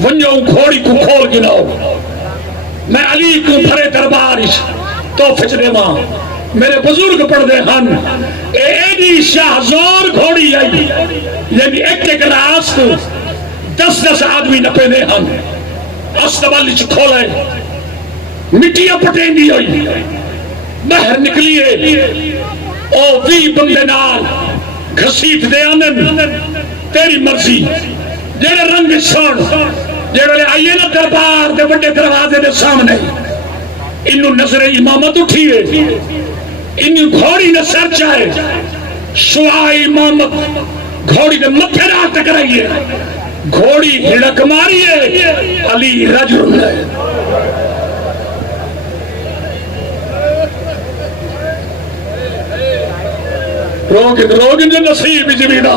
ونجو گھوڑی کو کھول گناؤ میں علی کو بھرے دربار تو فچنے ماں میرے بزرگ پڑھ دے ہن ایڈی شاہزور گھوڑی آئی یعنی ایک راس کو 10 آدمی نپے دے ہن استبالی چھ کھولے مٹیاں پٹیں دی ہوئی باہر نکلیے او وی بندے نال گھسیٹ دے آنن تیری مرضی جیڑے رنگ سن جیڑے آئیے نا دربار دے بڑے دروازے دے سامنے انہوں نظر امامت اٹھیے انہوں گھوڑی نے سر چاہے شعاع امامت گھوڑی دے متھے راہ ٹکرائیے گھوڑی ہڑک ماریے علی رجل ہے روگن جو نصیب زمینہ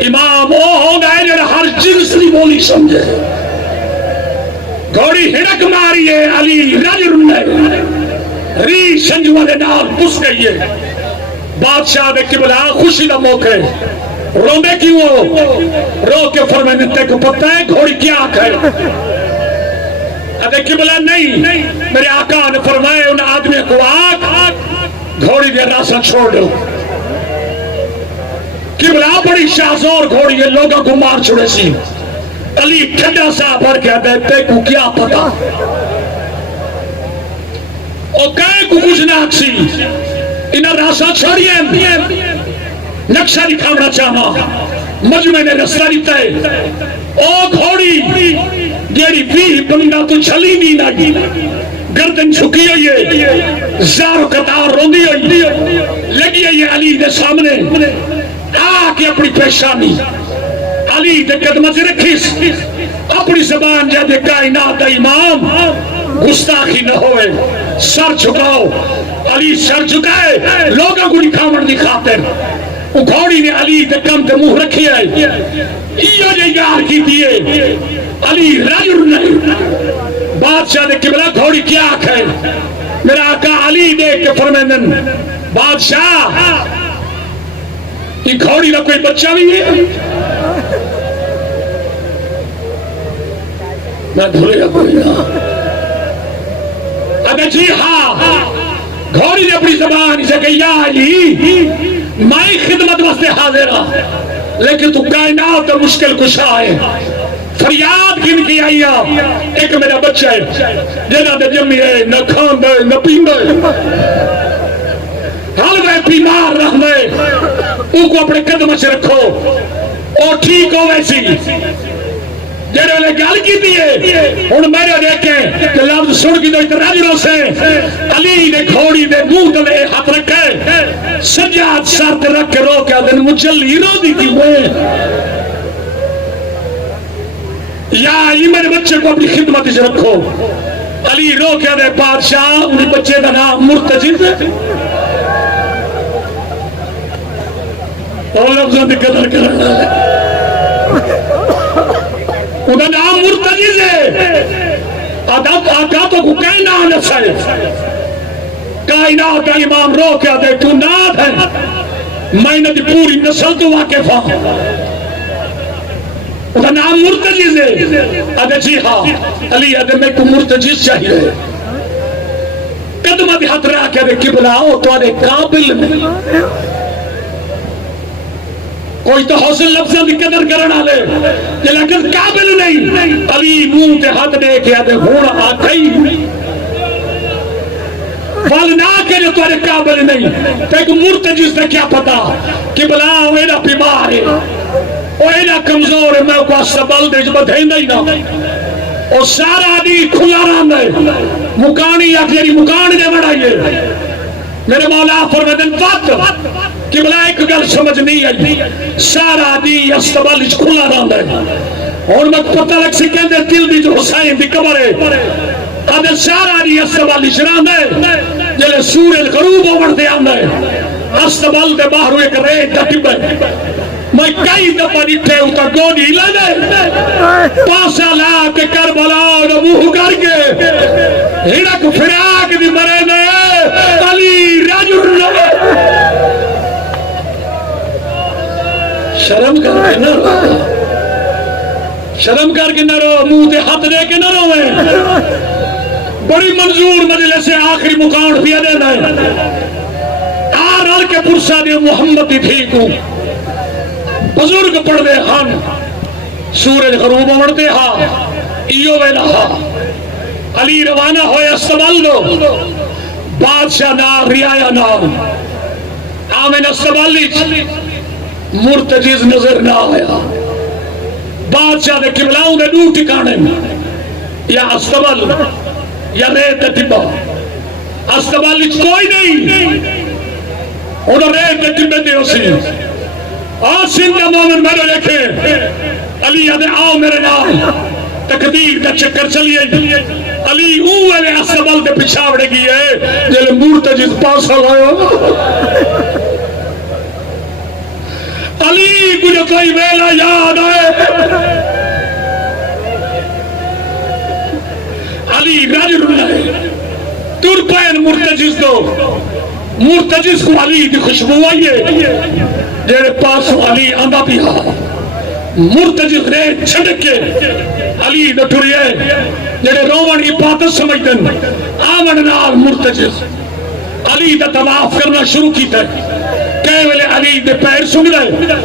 امام وہ ہوگا ہے جو ہر جنسی بولی سمجھے گھوڑی ہڑک ماریے علی رجل ہے ری شنجوہ دے نال پس گئی ہے بادشاہ دے قبلہ خوشی دا موقع روندے کیوں ہو رو کے فرمائنے تے کو پتہ ہے گھوڑی کیا آنکھ ہے ادھے قبلہ نہیں میرے آقا نے فرمائے ان آدمی کو آنکھ گھوڑی دے راسا چھوڑ دو قبلہ بڑی شاہزور گھوڑی ہے لوگوں کو مار چھوڑے سی علی ٹھنڈا سا بھر کے تے کو کیا پتا او کہے کو کچھ ناک سی انہا راسا چھوڑیے نقشہ دکھاونا چاہنا مجمع نے رستہ دیتا ہے او گھوڑی گیری بھی بندہ تو چھلی نہیں لگی گردن چھکی ہوئی ہے زار و قطار روندی ہوئی لگی ہے یہ علی دے سامنے آکے اپنی پیشانی علی دے قدمہ سے رکھیس اپنی زبان جہاں کائنات امام گستاخی نہ ہوئے سر جھکاؤ علی سر جھکائے لوگوں کو دکھاون دی خاطر وہ گھوڑی نے علی دے کم تے منہ رکھی ہے یہ جو یار کی دیئے علی رجل نہیں بادشاہ دے قبلہ گھوڑی کیا آنکھ ہے میرا آقا علی دے کے فرمیندن بادشاہ یہ گھوڑی نہ کوئی بچہ بھی ہے میں بھولے گا کوئی نہ اگر جی ہاں گھوڑی نے اپنی زبان سے کہ یا علی میں خدمت واسطے حاضر ہوں لیکن تو کائنات اور مشکل کشا ہے فریاد گن کی آئی ایک میرا بچہ ہے جنہ دے جمی ہے نہ کھان دے نہ پین دے حال میں بیمار رہنے ان کو اپنے قدم سے رکھو اور ٹھیک ہو ویسی جنہوں نے گال کی دیئے ان میرے دیکھیں کہ لفظ سن کی تو اتراجروں سے علی نے گھوڑی دے منہ دلے ہاتھ رکھے سجاد سر تے رکھ کے رو کیا دن مجلی رو دی تھی وہ یا علی میرے بچے کو اپنی خدمت سے رکھو علی رو کیا دے بادشاہ انہیں بچے کا نام مرتجز ہے اور لفظوں کی قدر کرنا ہے انہیں نام مرتجز ہے آقا تو کو کہنا نسا ہے کائنات کا امام رو کیا دے تو ناد ہے میں نے دی پوری نسل تو واقف ہوں انہیں نام مرتجز ہے اگر جی ہاں علی اگر میں کو مرتجز چاہیے قدمہ بھی ہاتھ رہا کیا دے قبلہ تو آدھے قابل میں کوئی تو حوصل لفظوں کی قدر کرنا لے لیکن قابل نہیں علی منہ تے ہاتھ دے کے آدھے ہونا آکھائی فالنا کے جو تمہارے قابل نہیں تو ایک مرتجز نے کیا پتا کہ بلا وینا بیمار ہے وینا کمزور ہے میں کو استبال دے جو بدھیں نہیں نا اور سارا دی کھلا رہا ہے مکانی یا کیری مکان دے بڑھائیے میرے مولا فرمدن فات کہ بلا ایک گل سمجھ نہیں آئی سارا دی استبال جو کھلا رہا ہے اور میں پتہ لگ سکیں دے دل دی جو حسین دی قبر ہے ادھر سارا دی استبال اجران ہے جلے سور الغروب اوڑ دے آن ہے استبال دے باہرو ایک ریت دا ٹبے میں کئی دفعہ نیٹھے ہوتا گونی لنے پاسا لا کے کربلا نبوہ کر کے ہڑک فراق دی مرے نے علی رجل لے شرم کرنے نہ شرم کر کے نہ رو، منہ تے ہاتھ دے کے نہ روے، بڑی منظور مجلس سے آخری مقام پیا دے دے آر کے پرسا دے محمد دی تھی کو بزرگ پڑھ دے ہن سورج غروب مڑتے ہا ایو ویلا ہا علی روانہ ہوئے استبال دو بادشاہ نار ریایا نار آمین استبال لیچ مرتجز نظر نہ آیا بادشاہ دے قبلاؤں دے دور ٹکانے یا استبال یا ریت ٹبا استبال لیچ کوئی نہیں انہوں ریت ٹبے دے اسی آسین کا مومن میرے لکھے علی آدھے آؤ میرے نام تقدیر کا چکر چلیے علی اوہ استبال دے پچھاوڑے گی ہے جلے مرتجز پاسا لائے علی کچھ کوئی ویلا یاد آئے علی راجر اللہ ترپین مرتجز دو مرتجز کو علی دی خوشبو آئیے جیرے پاسو علی آندہ بھی ہا مرتجز نے چھڑک کے علی دا ٹھوریے جیرے روان عبادت سمجھدن آمن نال مرتجز علی دا تواف کرنا شروع کی تھے کہے والے علی دے پیر سنگ رہے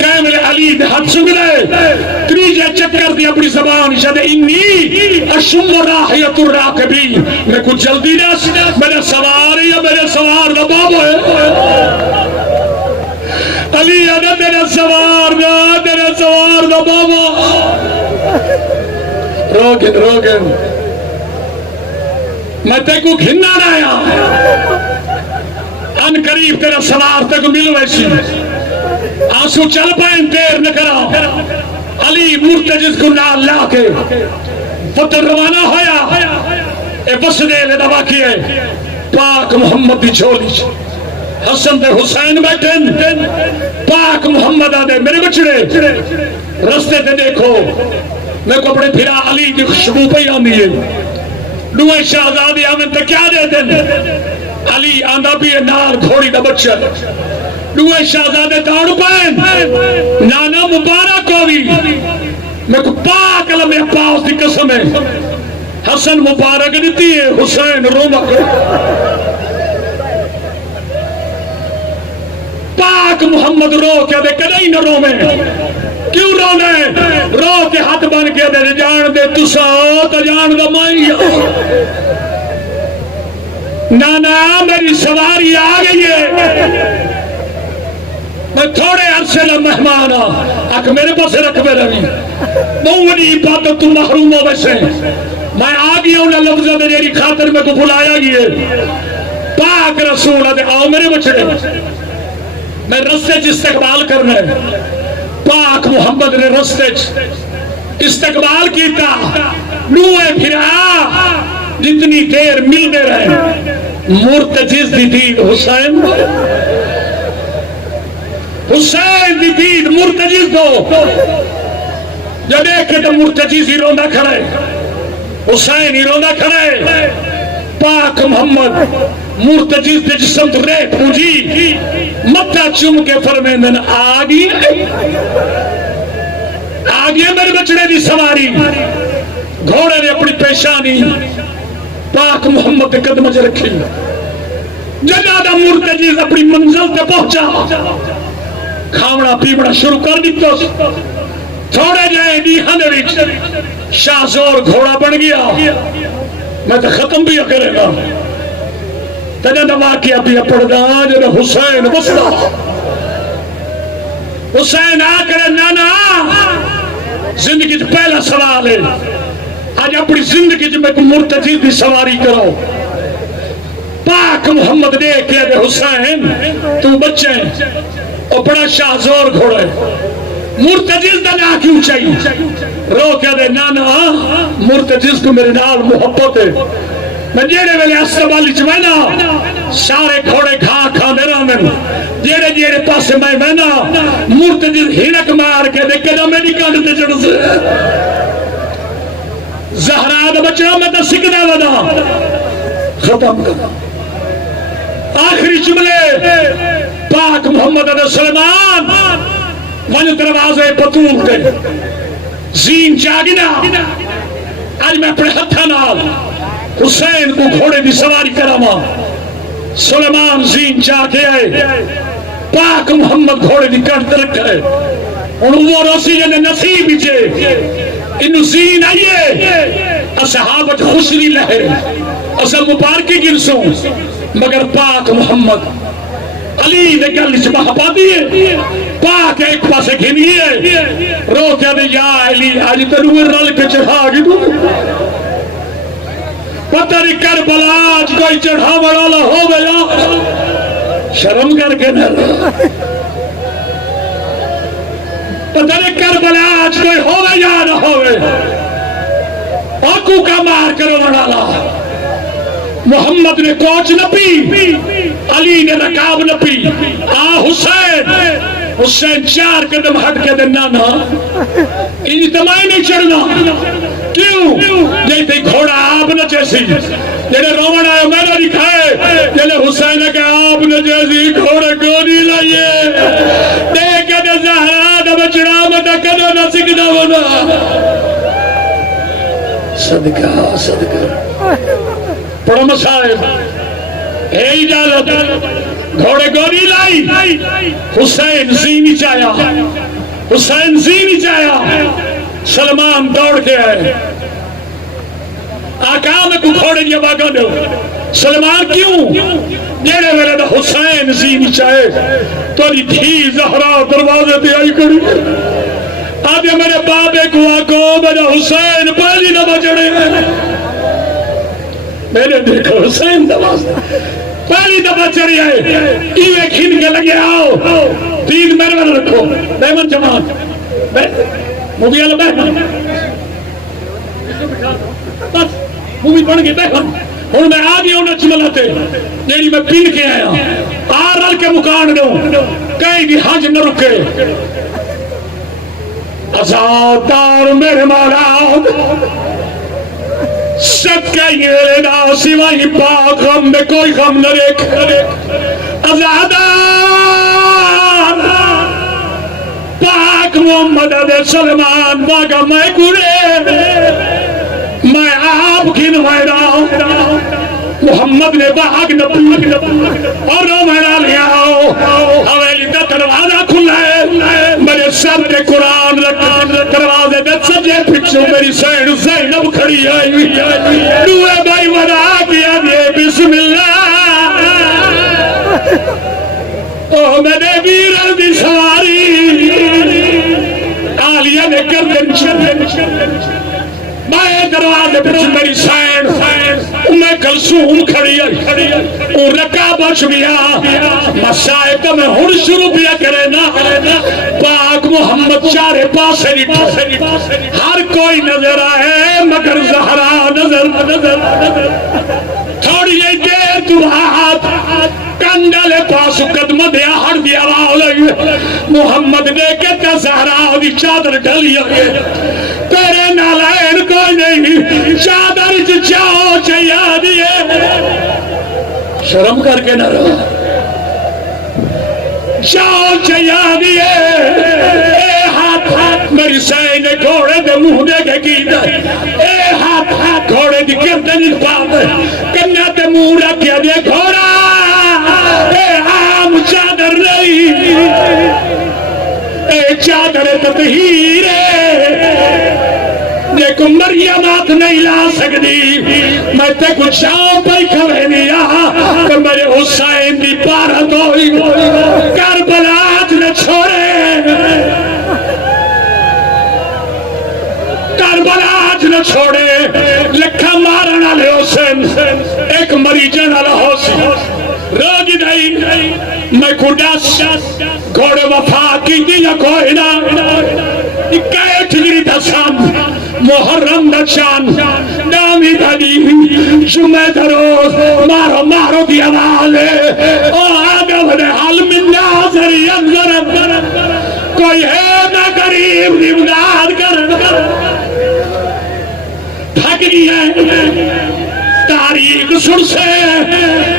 کہے والے علی دے ہاتھ سنگ رہے تریجے چکر دی اپنی زبان شد انی اشم راحیت الراکبین میں کچھ جلدی ناس میرے سوار یا میرے سوار دا بابا ہے علی انا میرے سوار دا بابا روگن میں تے کو گھننا نہ آیا ان قریب تیرا سوار تک مل ویسی آنسو چل پائیں دیر نہ کرا علی مرتجز کو نال لا کے فتر روانہ ہویا اے بس دے لے دوا کیے پاک محمد دی چھولی حسن دے حسین بیٹھن پاک محمد آدھے میرے بچڑے رستے تے دیکھو میں کو اپنے پھرا علی دی خوشبو پہ آنی ہے دوئے شہزادی آمن تے کیا دے دن علی آندہ بھی نار گھوڑی دا بچہ دوئے شہزادے داڑو پہن نانا مبارک ہوئی میں کو پاک علم عباس دی قسم ہے حسن مبارک دیتی ہے حسین روما پاک محمد رو کیا دے کدائی نہ رو میں کیوں رونے رو کے ہاتھ بن کے دے جان دے تسا تا جان دا مائی نانا میری سواری آگئی ہے میں تھوڑے عرصے لے مہمان آکھ میرے پاس رکھ میں روی موڑی عبادت تو محروم ہو ویسے میں آگئی ہوں نہ لفظہ دے جیری خاطر میں کو بھلایا گئی ہے پاک رسول آدھے آؤ میرے بچڑے میں رستے استقبال کرنا ہے پاک محمد نے رستے استقبال کیتا نوے پھرا جتنی دیر ملنے رہے مرتجز دی دید حسین دی دید مرتجز دو جب دیکھے تو مرتجز ہی روندہ کھڑے حسین ہی روندہ کھڑے پاک محمد مرتجز دے جسم تو ریت پوجی متہ چم کے فرمیندن آگی میرے بچڑے دی سواری گھوڑے نے اپنی پیشانی پاک محمد کے قدم چ رکھی جنادہ مرتجز اپنی منزل تے پہنچا کھاوڑا پیوڑا شروع کر دیتا تھوڑے جائے دیہاں دے وچ شاہ زور گھوڑا بن گیا میں تو ختم بھی کرے گا تجھے واقعہ بھی پڑھ دا جنہ حسین وسطا حسین آ کرے نانا زندگی پہلا سوال ہے آج اپنی زندگی میں کوئی مرتجز دی سواری کرو پاک محمد دے کے دے حسین تو بچے اور بڑا شاہ زور گھوڑے مرتجز دا نا کیوں چاہیے رو کے دے نانا مرتجز کو میرے نال محبت ہے میں جیڑے ویلے استوالی چوینا سارے گھوڑے کھا میرا میں جیڑے پاسے میں وینا مرتجز ہنک مار کے دے کدہ میں نہیں کانٹتے چڑھ سے زہرہ دا بچہ میں تا سکنا ودا ختم کر آخری جملے پاک محمد علیہ السلام ون دروازے بطول دے زین جاگنا آج میں اپنے ہتھا نال حسین کو گھوڑے دی سواری کراما سلیمان زین جا کے آئے پاک محمد گھوڑے دی کٹ رکھا ہے انہوں وہ روسی جنے نصیب جے انہوں زین آئیے اصحابت خوشری لہر اصل مبارکی گرسوں مگر پاک محمد علی نے گل چباہ پا دیئے پاک ایک پاسے گھنیے رو کیا دے یا علی آج تنوے رل کے چڑھا گی تو پتہ نہیں کربلا آج کوئی چڑھا بڑالا ہو گیا شرم کر کے نہ رہا پتہ نہیں کربلا آج کوئی ہو گیا نہ ہو گیا آنکھوں کا مار کرو بڑالا محمد نے کوچ نہ پی علی نے رکاب نہ پی حسین حسین 4 قدم ہٹ کے دینا نا انہی تمہیں نہیں چڑھنا کیوں جیتے گھوڑا آپ نہ جیسی جنہیں رومن آئے میں نہ دکھائے جنہیں حسین نے کہا آپ نہ جیسی گھوڑے کو نہیں لائیے دیکھے دے زہرا نہ بچڑا مدہ کدو نہ سکھنا ہونا صدقہ صدقہ پڑھو مسائل اے اجازت گھوڑے گوری لائی حسین زینی چایا حسین زینی چایا سلمان دوڑ کے آئے آقا میں کو گھوڑے دیا باگا دو سلمان کیوں جیڑے ویلے دا حسین زینی چاہے تو لی تھی زہرا دروازے تے آئی کری آدھے میرے بابے کو آکو میرے حسین پہلی نہ بچڑے میں نے دیکھا حسین دواز پہلی دفعہ چڑھی آئے ایوے کھین کے لگے آؤ دین میرے میں رکھو بیمن جماعت مووی اللہ بیمن بس مووی بڑھ گئی بیمن ہوں میں آگے ہونا چملاتے جیڑی میں پین کے آیا آرال کے مکان دوں کئی بھی حج نہ رکے ازادار میرے مارا سب کا یہ نا سوائی پاک غم میں کوئی غم نہ دیکھ ازادار پاک محمد علیہ سلمان باگا میں گرے میں آپ کی نوائرہ محمد نے باغ نبی اور رومانہ لیا حویلی دا دروازہ کھلا ہے میرے سر کے قرآن رکھا دروازے دے سجے پھکسو میری سین زینب کھڑی آئی دوے بھائی ودا کیا دیے بسم اللہ اوہ میرے ویرہ دی سواری آلیہ نے گردن چلے میں دروازے پھر میری سین میں کلثوم کھڑی ہے اور رکاب شبیہ مسائب میں ہر شروع بیا کرے نا پاک محمد چارے پاسے نٹھا ہر کوئی نظر آئے مگر زہرا نظر تھوڑی یہ دیر تو ہاتھ کنڈالے پاسو قدم دیا ہر دیا لگے محمد نے کہتا زہرا ہوئی چادر ڈلی ہے تیرے نالائن کوئی نہیں چادر چاہو چاہیا دیئے شرم کر کے نہ رہا چاہو چاہیا دیئے اے ہاتھ میری سائن گھوڑے دے منہ دے کے گیدہ اے ہاتھ گھوڑے دی گردن پاپ کنیا تے منہ رکھیا دے گھوڑا اے عام چادر نہیں اے چادر تطہیر دیکھو مریم آت نہیں لا سکتی میں تے کچھ چاہوں پہ کھوے دیا کہ میرے حسین دی پارت ہوئی کربلا آج نہ چھوڑے کربلا آج نہ چھوڑے لکھا مارنا لے حسین ایک مریجن علی حسین روگی نہیں میں کھڑاس گھوڑے وفا کی دیا کوئی نا اکائے ٹھگری دھسان محرم دچان نامی دھنی جمعہ دروز مارو مارو دیا والے او آدم نے حل من ناظری انظر کوئی ہے نا قریب امداد کر بھگنی ہے تاری تاریخ سن سے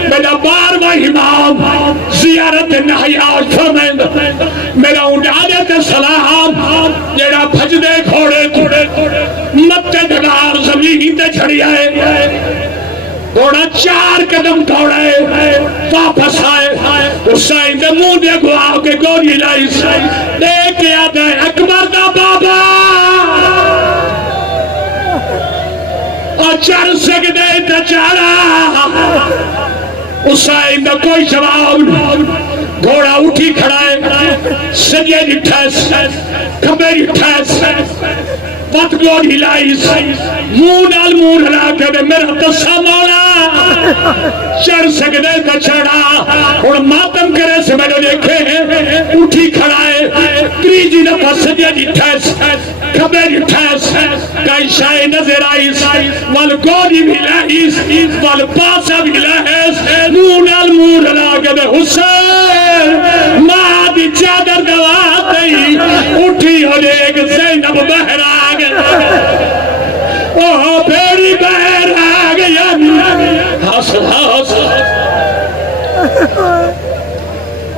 میرا 12واں امام زیارت نحیاش فرمائند میرا اونڈاجت سلام جیڑا بھجدے کھوڑے متے دھگار زمین تے چھڑی آئے گھوڑا 4 قدم دوڑے واپس آئے حسین دے منہ دے گوا کے گولی لائی دیکھ کے آدھے اکبر دا بابا اور چر سکدے تے چارا حسین دا کوئی جواب گھوڑا اٹھی کھڑائے سجے ڈٹھائس کھبے ڈٹھائس بات گوڑی لائیس نال مون ہلا کے میرا تسا مولا چڑھ سکدے کا چڑھا اور ماتم کرے سے میں نے دیکھے اٹھی کھڑائے تریجی دفعہ سجے ڈٹھائس کھبے ڈٹھائس کئی شاہ نظر آئیس وال گوڑی بھی لائیس وال پاسا بھی لائیس نال مون ہلا کے حسین ماں دی چادر دوا دئی اٹھی ہو ایک زینب بہر آ گئے اوہ بھیڑی بہر آ گئی حاصل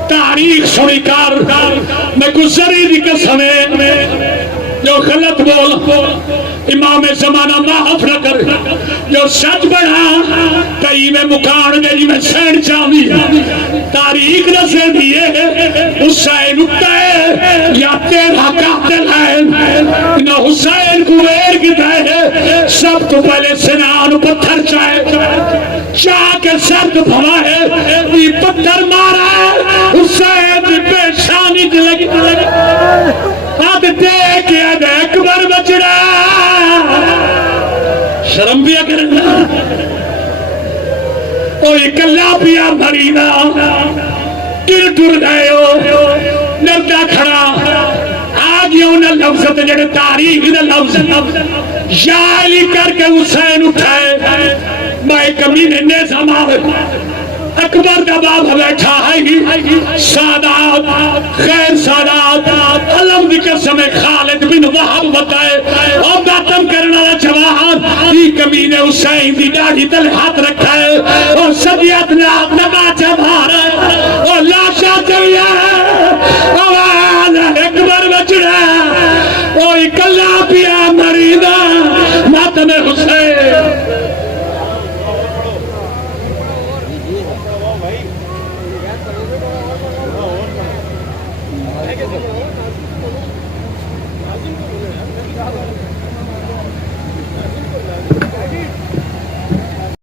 تاریخ سنی کار میں گزری دی قسمیں جو غلط بول امام زمانہ معاف نہ کر جو سچ بڑھا کئی میں مکان گئی میں سین چاہوی تاریخ نہ سے دیئے حسین اٹھتا ہے یا تیرا قاتل ہے نہ حسین کو ایر گتا ہے سب تو پہلے سنان پتھر چاہ کے سرد بھوا ہے یہ پتھر مارا ہے حسین پیشانی لگی اب دیکھ یاد اکبر بچڑا شرم بھی کرنا اوہ کلا پیا بھرینا گر ٹر گئے ہو نردہ کھڑا آگے انہیں لفظت جڑے تاریخ نے لفظ یا علی کر کے حسین اٹھائے میں کمینے نیزہ مار اکبر دا باب بیٹھا ہے سادات خیر سادات علم دی قسم خالد بن وحب بتائے اور باتم کرنا جوان یہ کمینے حسین دی ڈاڑی تل ہاتھ رکھا ہے اور صدیت نات نباچہ بھارا ہے اور لاشا چلیا ہے آواز اکبر بچڑا اور اکلا پیا مریدہ ماتم حسین